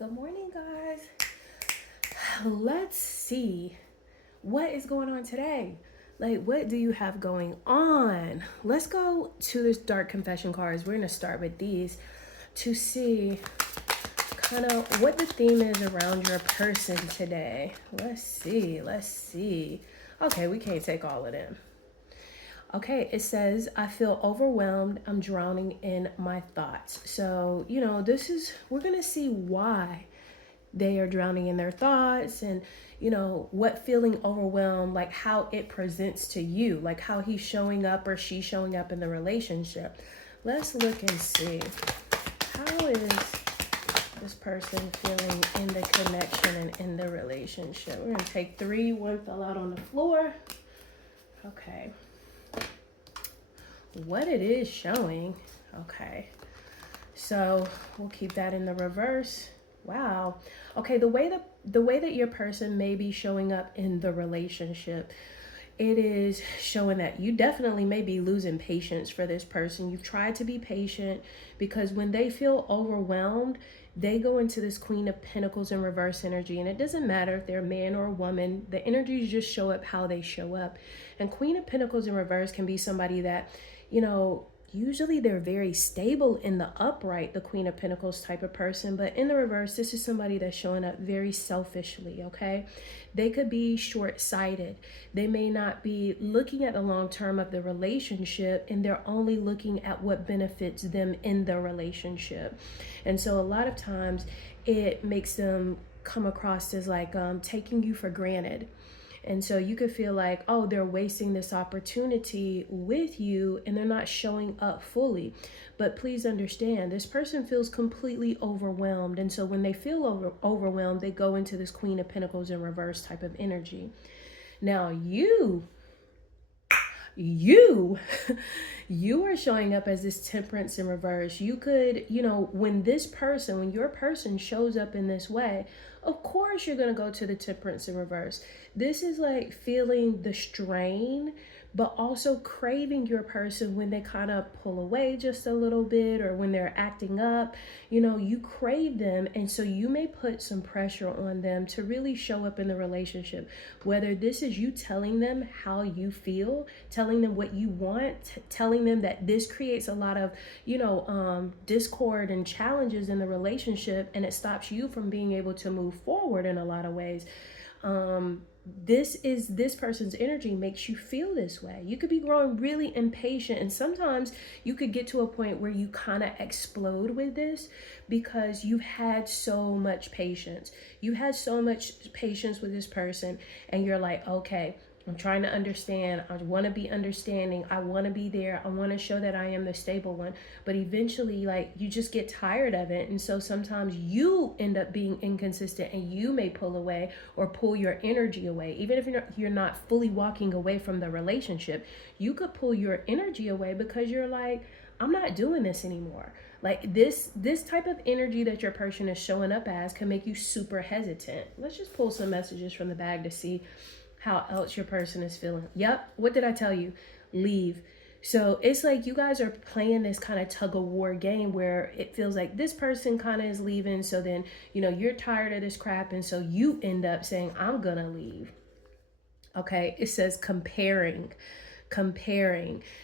Good morning, guys. Let's see what is going on today. Like, what do you have going on? Let's go to this dark confession cards. We're going to start with these to see kind of what the theme is around your person today. Let's see. Okay, we can't take all of them. Okay, it says, I feel overwhelmed. I'm drowning in my thoughts. So, we're going to see why they are drowning in their thoughts and, what feeling overwhelmed, like how it presents to you, like how he's showing up or she's showing up in the relationship. Let's look and see. How is this person feeling in the connection and in the relationship? We're going to take three. One fell out on the floor. Okay. What it is showing. Okay. So we'll keep that in the reverse. Wow. Okay, the way that your person may be showing up in the relationship, it is showing that you definitely may be losing patience for this person. You've tried to be patient because when they feel overwhelmed, they go into this Queen of Pentacles in reverse energy. And it doesn't matter if they're a man or a woman, the energies just show up how they show up. And Queen of Pentacles in reverse can be somebody that, usually they're very stable in the upright, the Queen of Pentacles type of person, but in the reverse, this is somebody that's showing up very selfishly, okay? They could be short-sighted. They may not be looking at the long term of the relationship, and they're only looking at what benefits them in the relationship. And so a lot of times it makes them come across as like taking you for granted. And so you could feel like, oh, they're wasting this opportunity with you and they're not showing up fully. But please understand, this person feels completely overwhelmed. And so when they feel overwhelmed, they go into this Queen of Pentacles in reverse type of energy. Now you you are showing up as this Temperance in reverse. You could, when your person shows up in this way, of course you're going to go to the Temperance in reverse. This is like feeling the strain, but also craving your person when they kind of pull away just a little bit or when they're acting up. You crave them, and so you may put some pressure on them to really show up in the relationship. Whether this is you telling them how you feel, telling them what you want, telling them that this creates a lot of, discord and challenges in the relationship, and it stops you from being able to move forward in a lot of ways. This person's energy makes you feel this way. You could be growing really impatient, and sometimes you could get to a point where you kind of explode with this because you've had so much patience. You had so much patience with this person, and you're like, okay, I'm trying to understand. I want to be understanding. I want to be there. I want to show that I am the stable one. But eventually, like, you just get tired of it. And so sometimes you end up being inconsistent and you may pull away or pull your energy away. Even if you're not fully walking away from the relationship, you could pull your energy away because you're like, I'm not doing this anymore. Like this type of energy that your person is showing up as can make you super hesitant. Let's just pull some messages from the bag to see how else your person is feeling. Yep, what did I tell you? Leave. So it's like you guys are playing this kind of tug of war game where it feels like this person kind of is leaving. So then, you're tired of this crap. And so you end up saying, I'm going to leave. Okay, it says comparing.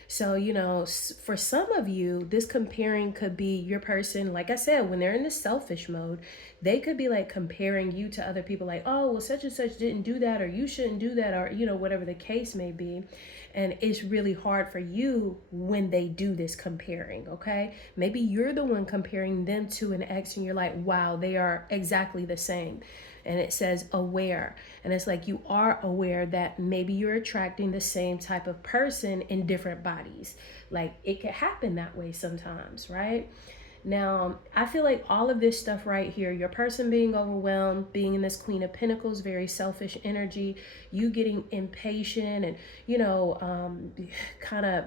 So, for some of you, this comparing could be your person, like I said, when they're in the selfish mode, they could be like comparing you to other people, like, oh, well, such and such didn't do that, or you shouldn't do that, or, whatever the case may be. And it's really hard for you when they do this comparing, okay? Maybe you're the one comparing them to an ex and you're like, wow, they are exactly the same. And it says aware. And it's like you are aware that maybe you're attracting the same type of person in different bodies. Like it could happen that way sometimes, right? Now, I feel like all of this stuff right here, your person being overwhelmed, being in this Queen of Pentacles, very selfish energy, you getting impatient and, kind of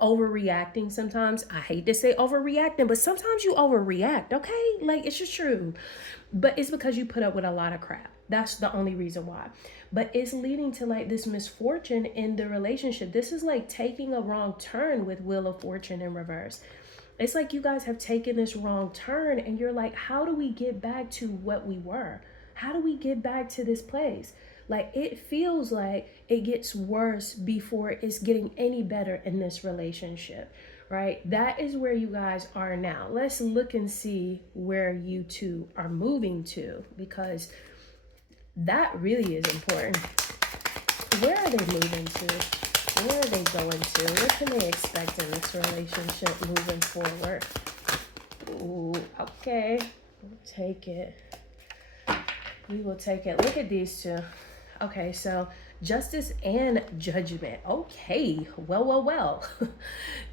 overreacting sometimes. I hate to say overreacting, but sometimes you overreact, okay? Like, it's just true. But it's because you put up with a lot of crap. That's the only reason why. But it's leading to like this misfortune in the relationship. This is like taking a wrong turn with Wheel of Fortune in reverse. It's like you guys have taken this wrong turn and you're like, how do we get back to what we were? How do we get back to this place? Like, it feels like it gets worse before it's getting any better in this relationship, right? That is where you guys are now. Let's look and see where you two are moving to, because that really is important. Where are they moving to? Where are they going to? What can they expect in this relationship moving forward? Ooh, okay. We'll take it. We will take it. Look at these two. Okay, so justice and judgment. Okay, well.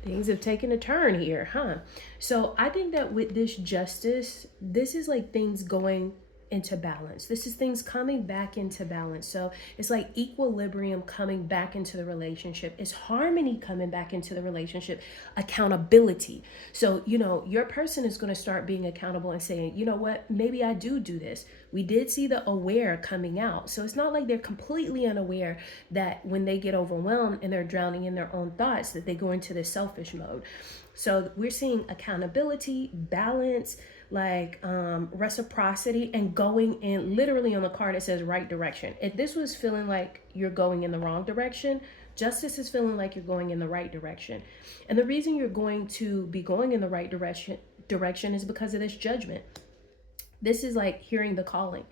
Things have taken a turn here, huh? So I think that with this justice, this is like things going into balance. This is things coming back into balance. So it's like equilibrium coming back into the relationship. It's harmony coming back into the relationship. Accountability. So, your person is going to start being accountable and saying, you know what, maybe I do this. We did see the aware coming out. So it's not like they're completely unaware that when they get overwhelmed and they're drowning in their own thoughts, that they go into this selfish mode. So we're seeing accountability, balance, like reciprocity, and going in. Literally on the card it says right direction. If this was feeling like you're going in the wrong direction, justice is feeling like you're going in the right direction. And the reason you're going to be going in the right direction is because of this judgment. This is like hearing the calling.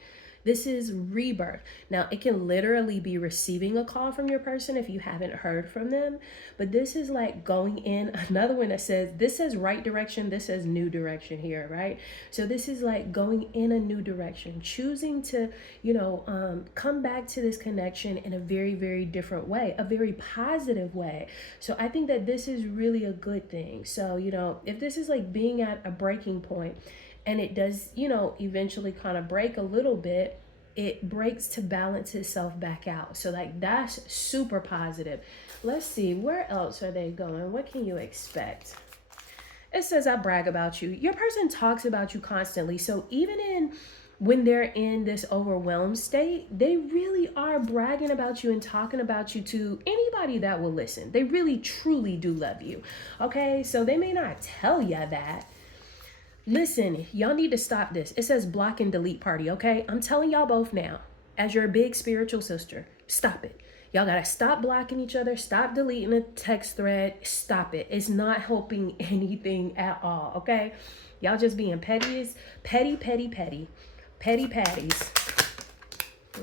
This is rebirth. Now, it can literally be receiving a call from your person if you haven't heard from them. But this is like going in. Another one that says, this says right direction. This says new direction here, right? So this is like going in a new direction, choosing to, come back to this connection in a very, very different way, a very positive way. So I think that this is really a good thing. So, if this is like being at a breaking point, and it does, eventually kind of break a little bit, it breaks to balance itself back out. So like, that's super positive. Let's see, where else are they going? What can you expect? It says, I brag about you. Your person talks about you constantly. So even when they're in this overwhelmed state, they really are bragging about you and talking about you to anybody that will listen. They really, truly do love you. Okay, so they may not tell you that. Listen, y'all need to stop this. It says block and delete party, okay? I'm telling y'all both now, as your big spiritual sister, stop it. Y'all gotta stop blocking each other. Stop deleting a text thread. Stop it. It's not helping anything at all, okay? Y'all just being petty patties.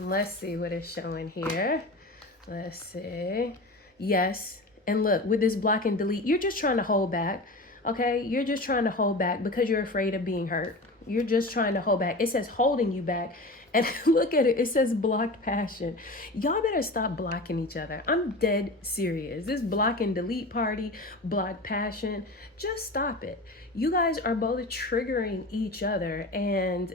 Let's see what it's showing here. Let's see. Yes. And look, with this block and delete, you're just trying to hold back. Okay, you're just trying to hold back because you're afraid of being hurt. You're just trying to hold back. It says holding you back. And look at it. It says blocked passion. Y'all better stop blocking each other. I'm dead serious. This block and delete party, blocked passion, just stop it. You guys are both triggering each other. And,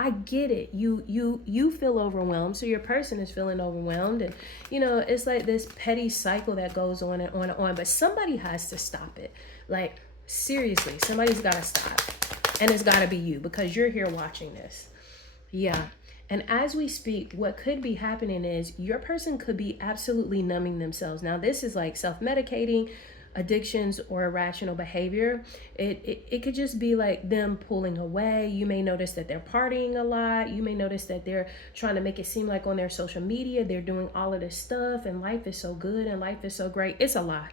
I get it. You feel overwhelmed. So your person is feeling overwhelmed. And, it's like this petty cycle that goes on and on and on. But somebody has to stop it. Like, seriously, somebody's got to stop. And it's got to be you, because you're here watching this. Yeah. And as we speak, what could be happening is your person could be absolutely numbing themselves. Now, this is like self-medicating, addictions, or irrational behavior. It could just be like them pulling away. You may notice that they're partying a lot. You may notice that they're trying to make it seem like on their social media, they're doing all of this stuff and life is so good and life is so great. It's a lie.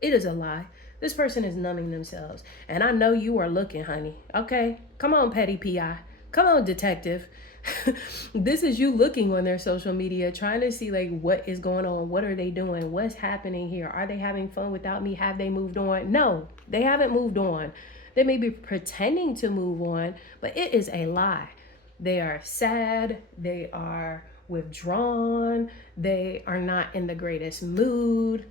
It is a lie. This person is numbing themselves. And I know you are looking, honey. Okay? Come on, petty PI. Come on, detective. This is you looking on their social media, trying to see like what is going on. What are they doing? What's happening here? Are they having fun without me? Have they moved on? No, they haven't moved on. They may be pretending to move on, but it is a lie. They are sad. They are withdrawn. They are not in the greatest mood.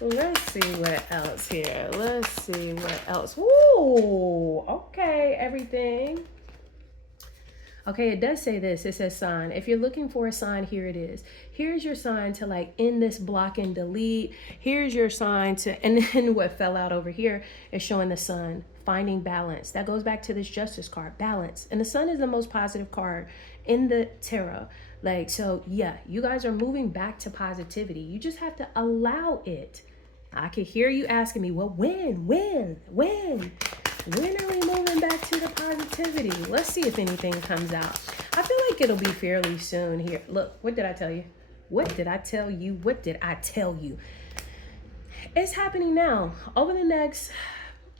Let's see what else here. Let's see what else. Woo! Okay, everything. Okay, it does say this. It says sign. If you're looking for a sign, here it is. Here's your sign to like end this block and delete. Here's your sign to, and then what fell out over here is showing the sun, finding balance. That goes back to this justice card, balance. And the sun is the most positive card in the tarot. Like, so yeah, you guys are moving back to positivity. You just have to allow it. I could hear you asking me, well, when? When are we moving back to the positivity? Let's see if anything comes out. I feel like it'll be fairly soon here. Look, what did I tell you? What did I tell you? What did I tell you? It's happening now. Over the next,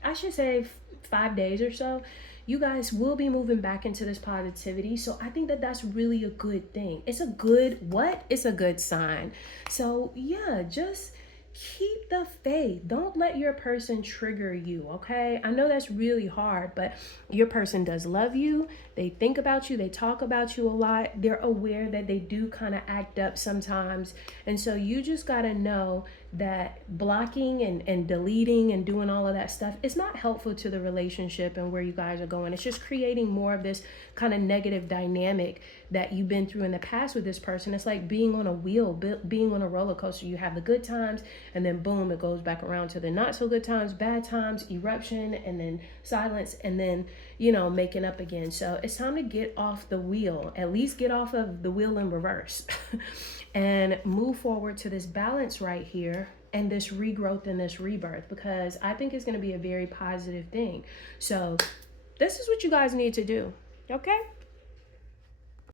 I should say, 5 days or so, you guys will be moving back into this positivity. So I think that that's really a good thing. It's a good what? It's a good sign. So yeah, just keep the faith. Don't let your person trigger you, okay? I know that's really hard, but your person does love you. They think about you. They talk about you a lot. They're aware that they do kind of act up sometimes. And so you just got to know that blocking and deleting and doing all of that stuff is not helpful to the relationship and where you guys are going. It's just creating more of this kind of negative dynamic that you've been through in the past with this person. It's like being on a wheel, being on a roller coaster. You have the good times, and then boom, it goes back around to the not so good times, bad times, eruption, and then silence, and then, making up again. So it's time to get off the wheel, at least get off of the wheel in reverse and move forward to this balance right here and this regrowth and this rebirth, because I think it's going to be a very positive thing. So this is what you guys need to do. Okay?